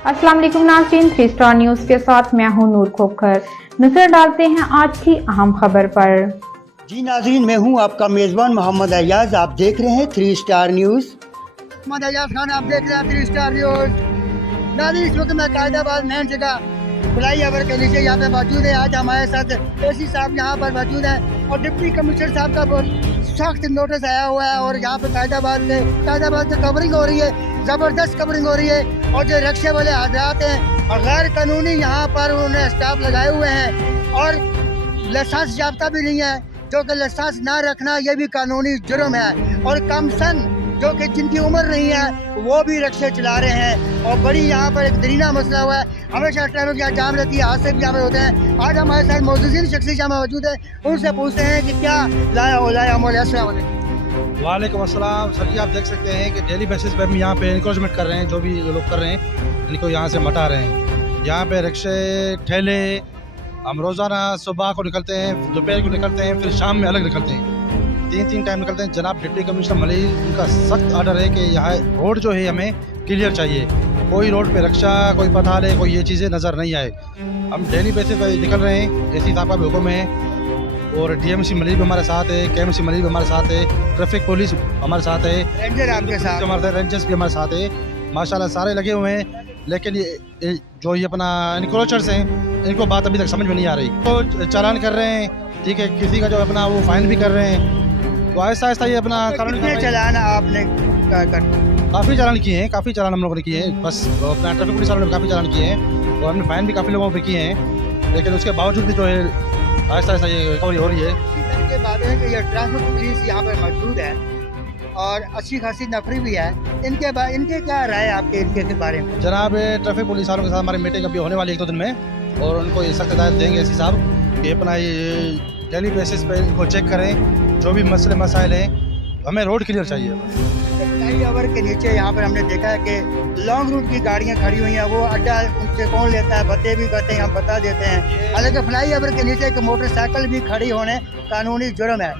अस्सलाम वालेकुम नाज़रीन, 3 स्टार न्यूज़ के साथ मैं हूं नूर खोखर। नजर डालते हैं आज की अहम खबर पर। जी नाज़रीन, मैं हूं आपका मेज़बान मोहम्मद अयाज। आप देख रहे हैं 3 स्टार न्यूज़। मोहम्मद अयाज खान, आप देख रहे हैं 3 स्टार न्यूज़। नाज़रीन, इस वक्त मैं कायदाबाद मेन जगह फ्लाई ओवर के नीचे यहाँ पे मौजूद है। आज हमारे साथ एसी साहब यहाँ पर मौजूद हैं और डिप्टी कमिश्नर साहब का बहुत सख्त नोटिस आया हुआ है और यहाँ पे कायदाबाद में कवरिंग हो रही है, ज़बरदस्त कवरिंग हो रही है। और जो रिक्शे वाले हजरात हैं और गैर कानूनी यहाँ पर उन्होंने स्टाफ लगाए हुए हैं और लाइसेंस याफ्ता भी नहीं है, जो कि लाइसेंस ना रखना ये भी कानूनी जुर्म है। और कमसन जो कि जिनकी उम्र नहीं है वो भी रिक्शे चला रहे हैं और बड़ी यहाँ पर एक दरीना मसला हुआ है। हमेशा ट्रैफिक यहाँ जाम रहती है, हादसे भी यहाँ पर होते हैं। आज हमारे साथ मौजूद शख्सी यहाँ मौजूद है, उनसे पूछते हैं कि क्या लाया अमल। वालेकुम अस्सलाम सर जी, आप देख सकते हैं कि डेली बेसिस पे हम यहाँ पे इंक्रोचमेंट कर रहे हैं। जो भी लोग कर रहे हैं इनको यहाँ से मटा रहे हैं। यहाँ पे रिक्शे ठेले हम रोज़ाना सुबह को निकलते हैं, दोपहर को निकलते हैं, फिर शाम में अलग निकलते हैं, 3 टाइम निकलते हैं। जनाब डिप्टी कमिश्नर मलिक, उनका सख्त ऑर्डर है कि यहाँ रोड जो है हमें क्लियर चाहिए। कोई रोड पे रिक्शा, कोई पथाले, कोई ये चीज़ें नज़र नहीं आए। हम डेली बेसिस पे निकल रहे हैं, एसी साहब का भी हुक्म है और डीएमसी मलिक भी हमारे साथ है, केएमसी मलिक भी हमारे साथ है, ट्रैफिक पुलिस हमारे साथ है, रेंजर आपके साथ, हमारे रेंजर्स भी हमारे साथ है। माशाल्लाह सारे लगे हुए हैं। लेकिन ये जो ये अपना इनक्रोचर्स हैं इनको बात अभी तक समझ में नहीं आ रही। तो चालान कर रहे हैं, ठीक है, किसी का जो अपना वो फाइन भी कर रहे हैं। तो आहिस्ता आहिस्ता ये अपना चालान आपने काफ़ी चालान किए हैं, काफ़ी चालान हम लोगों ने किए हैं। बस अपना ट्रैफिक पुलिस वालों ने काफ़ी चालान किए हैं और हमने फाइन भी काफ़ी लोगों पे किए हैं। लेकिन उसके बावजूद भी जो है आहिस्ता आहिस्ता ये रिकवरी हो रही है। ये बात है कि ये ट्रैफिक पुलिस यहाँ पर मौजूद है और अच्छी खासी नफरी भी है। इनके क्या राय है आपके इनके बारे में? जनाब ट्रैफिक पुलिस वालों के साथ हमारी मीटिंग अभी होने वाली है 1-2 दिन में और उनको ये सख्त हिदायत देंगे एसी साहब कि अपना ये डेली बेसिस पे इनको चेक करें। जो भी मसले मसाइल हैं, हमें रोड क्लियर चाहिए। फ्लाई ओवर के नीचे यहाँ पर हमने देखा है कि लॉन्ग रूट की गाड़ियाँ खड़ी हुई हैं, वो अड्डा उनसे कौन लेता है, बते भी कहते हैं, हम बता देते हैं। हालांकि फ्लाई ओवर के नीचे एक मोटरसाइकिल भी खड़ी होने कानूनी जुर्म है।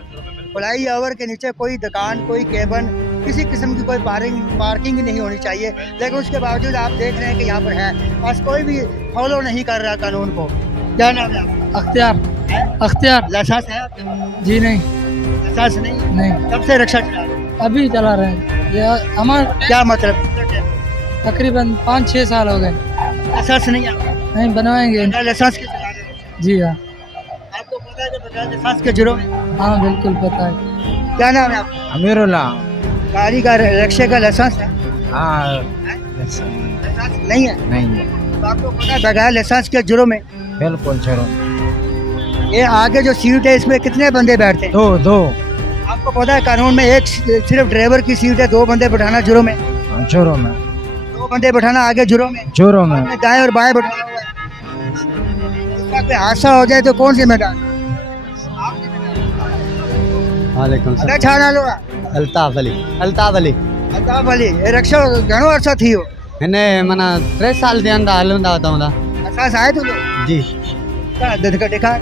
फ्लाई ओवर के नीचे कोई दुकान, कोई केबन, किसी किस्म की कोई पार्किंग नहीं होनी चाहिए। लेकिन उसके बावजूद आप देख रहे हैं कि यहाँ पर है, बस कोई भी फॉलो नहीं कर रहा कानून को। क्या नाम है? अख्तियार। लाइसेंस है आपके? जी नहीं, लाइसेंस नहीं। कब से रिक्शा चला रहे हैं? अभी चला रहे हैं। ये हमारा क्या मतलब? तकरीबन 5-6 साल हो गए। लाइसेंस नहीं है? नहीं बनवाएंगे। लाइसेंस के चला रहे हैं? जी हाँ। आपको पता है कि बगैर लाइसेंस के जुर्म है? हाँ बिल्कुल पता है। क्या नाम है आपका? अमीरुल्लाह। गाड़ी का रिक्शे का लाइसेंस है? हाँ लाइसेंस नहीं है? नहीं है। तो आपको पता है बगैर लाइसेंस के जुर्म है? बिल्कुल चलो। ये आगे जो सीट है इसमें कितने बंदे बैठते हैं? दो। आपको पता है कानून में एक सिर्फ ड्राइवर की सीट है, 2 बंदे बैठाना जुर्म है। जुर्म है। 2 बंदे बैठाना आगे जुर्म है। जुर्म है। दाएं और बाएं बैठाना हुआ है। इसका कोई हादसा हो जाए तो कौन जिम्मेदार? वालेकुम क्या छाना लो? अल्ताफ अली। अल्ताफ अली, ये रिक्शा घणो अरसा थी हो? हिने मना 3 साल जे अंदर हलंदा होता एहसास आए तुझे? जी। क्या देखा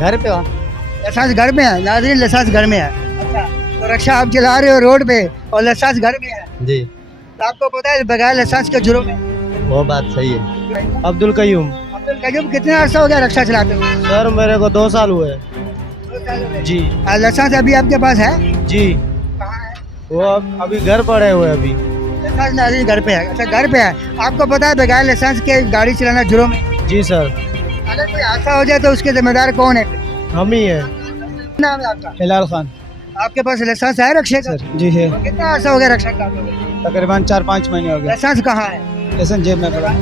घर पे वा। लाइसेंस घर में है? नाज़रीन, लाइसेंस घर में है। अच्छा, तो रिक्शा आप चला रहे हो रोड पे और लाइसेंस घर में है? जी। तो आपको पता है बगैर लाइसेंस के जुर्म है? वो बात सही है। अब्दुल कयूम। कितने अर्सा हो गया रिक्शा चलाते हुए? सर मेरे को 2 साल हुए। 2 साल हो गए। जी। लाइसेंस अभी आपके पास है? जी। कहाँ है? वो अभी घर पड़े हुए अभी। लाइसेंस नाज़रीन घर पे है। अच्छा, घर पे है। आपको पता है बगैर लाइसेंस के गाड़ी चलाना जुर्म है? जी सर। अगर कोई हादसा हो जाए तो उसके जिम्मेदार कौन है? हम ही है। नाम है आपका? हिलाल खान। आपके पास लाइसेंस है रिक्शे का? जी है। कितना अर्सा हो गया रिक्शा चलाते हुए? तकरीबन 4-5 महीने हो गए। लाइसेंस कहाँ है? लाइसेंस जेब में पड़ा।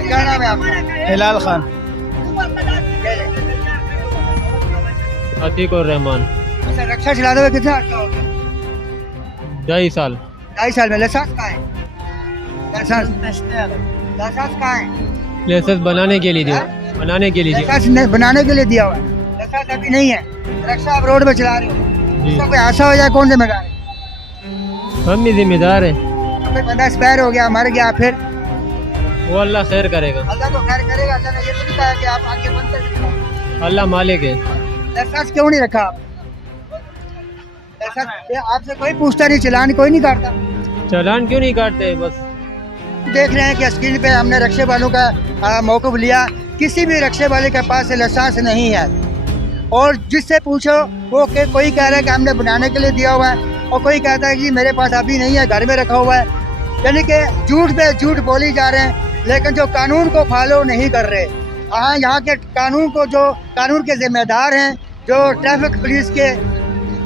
क्या नाम है आपका? हिलाल खान। अतीक और रहमान। अच्छा, रिक्शा चलाते हुए कितना अर्सा हो गया? 2.5 साल। 2.5 साल में। लाइसेंस कहाँ है? लाइसेंस कहाँ है? लाइसेंस बनाने के लिए दिया, बनाने के लिए दिया। लाइसेंस बनाने के लिए दिया हुआ है, लाइसेंस अभी नहीं है। रिक्शा आप रोड पे चला रहे हो, जी। इसका कोई हादसा हो जाए कौन जिम्मेदार है? हम भी जिम्मेदार हैं। कोई बंदा एक्सपायर हो गया, मर गया, फिर वो अल्लाह खैर करेगा। अल्लाह तो खैर करेगा। अल्लाह ने ये तो नहीं कहा कि आप आगे बंद कर दीजिए। अल्लाह मालिक है। लाइसेंस क्यों नहीं रखा आप? ये आपसे कोई पूछता नहीं, चलान कोई नहीं काटता? चालान क्यों नहीं काटते? बस देख रहे हैं कि स्क्रीन पे हमने रक्शे वालों का मौक़िफ़ लिया। किसी भी रक्शे वाले के पास लाइसेंस नहीं है, और जिससे पूछो वो कोई कह रहा है कि हमने बनाने के लिए दिया हुआ है, और कोई कहता है कि मेरे पास अभी नहीं है, घर में रखा हुआ है। यानी कि झूठ पे झूठ बोली जा रहे हैं, लेकिन जो कानून को फॉलो नहीं कर रहे। हाँ, यहाँ के कानून के जिम्मेदार हैं, जो ट्रैफिक पुलिस के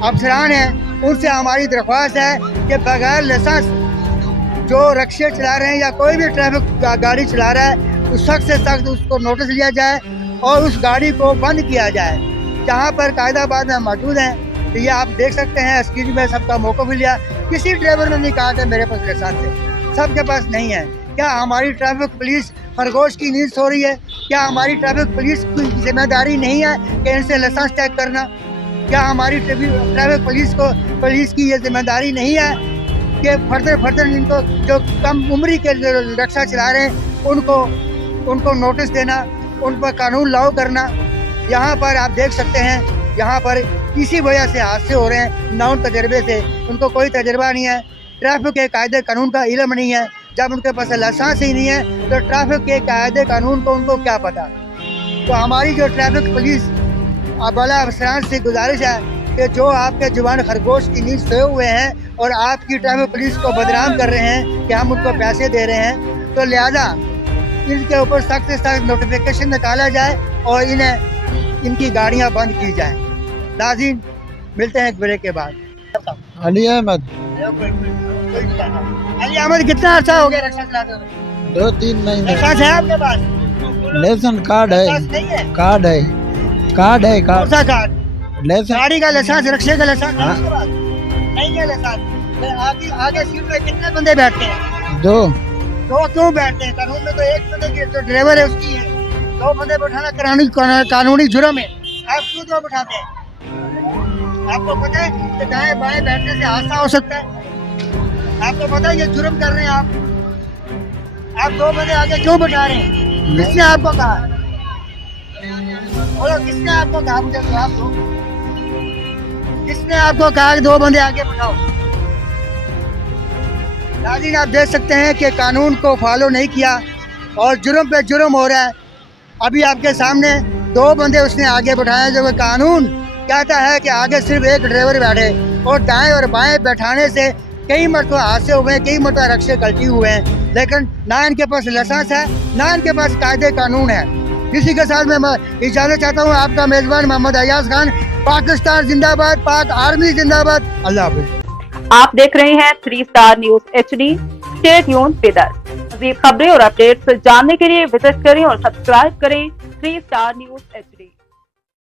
अफसरान हैं, उनसे हमारी दरख्वास्त है कि बगैर लाइसेंस जो रक्शे चला रहे हैं या कोई भी ट्रैफिक गाड़ी चला रहा है, उस सख्त से सख्त उसको नोटिस लिया जाए और उस गाड़ी को बंद किया जाए। जहाँ पर कायदाबाद में मौजूद हैं, तो ये आप देख सकते हैं स्क्रीन में सबका मौका भी लिया। किसी ड्राइवर ने नहीं कहा कि मेरे पास लाइसेंस है, सबके पास नहीं है। क्या हमारी ट्रैफिक पुलिस खरगोश की नींद सो रही है? क्या हमारी ट्रैफिक पुलिस की जिम्मेदारी नहीं है कि इनसे लाइसेंस चेक करना? क्या हमारी ट्रैफिक पुलिस की ये जिम्मेदारी नहीं है कि फर्दर इनको जो कम उम्री के जो रक्षा चला रहे हैं उनको नोटिस देना, उन पर कानून लागू करना? यहाँ पर आप देख सकते हैं, यहाँ पर इसी वजह से हादसे हो रहे हैं, ना उन तजर्बे से। उनको कोई तजर्बा नहीं है, ट्रैफिक के कायदे कानून का इल्म नहीं है। जब उनके पास लाइसेंस ही नहीं है तो ट्रैफिक के कायदे कानून को उनको क्या पता? तो हमारी जो ट्रैफिक पुलिस वाला अफसरान से गुजारिश है कि जो आपके जुबान खरगोश की नींद सोए हुए हैं और आपकी ट्रैफिक पुलिस को बदनाम कर रहे हैं कि हम उनको पैसे दे रहे हैं, तो लिहाजा इनके ऊपर सख्त से सख्त नोटिफिकेशन निकाला जाए और इनकी गाड़ियां बंद की जाएं। नाज़रीन, मिलते हैं एक ब्रेक के बाद। अली अहमद। अली अहमद, कितना अच्छा हो गया रक्षा चलाते हुए? 2-3 महीने। लाइसेंस है आपके पास? लाइसेंस कार्ड है। लाइसेंस नहीं है? कार्ड है। कौन सा कार्ड? लाइसेंस। गाड़ी का लाइसेंस, रक्षा का लाइसेंस है आपके पास? नहीं है लाइसेंस। आगे सीट में कितने बंदे बैठते हैं? 2। दो क्यों बैठते हैं? कानून में तो एक बंदे की जो ड्राइवर है उसकी है। 2 बंदे बैठाना कानूनी जुर्म है। आप क्यों 2 बैठाते हैं? आपको पता है कि दाएं बाएं बैठने से हादसा हो सकता है? आपको पता है ये जुर्म कर रहे हैं आप 2 बंदे आगे क्यों बैठा रहे हैं? किसने आपको कहा? बोलो, किसने आपको कहा? मुझे जवाब दो। किसने आपको कहा कि 2 बंदे आगे बैठाओ? नाज़रीन, आप देख सकते हैं कि कानून को फॉलो नहीं किया और जुर्म पे जुर्म हो रहा है। अभी आपके सामने 2 बंदे उसने आगे बैठाए, जो कानून कहता है कि आगे सिर्फ एक ड्राइवर बैठे, और दाएं और बाएं बैठाने से कई मरतबा हादसे हुए हैं, कई मरतबा रक्शे गलती हुए हैं। लेकिन ना इनके पास लाइसेंस है, ना इनके पास कायदे कानून है। इसी के साथ मैं इजाज़त चाहता हूँ। आपका मेज़बान मोहम्मद अयाज खान। पाकिस्तान जिंदाबाद, पाक आर्मी जिंदाबाद। अल्लाह हाफ़िज़। आप देख रहे हैं 3 star news HD। Stay tuned with us. मज़ीद खबरें और अपडेट्स जानने के लिए विजिट करें और सब्सक्राइब करें 3 स्टार न्यूज HD।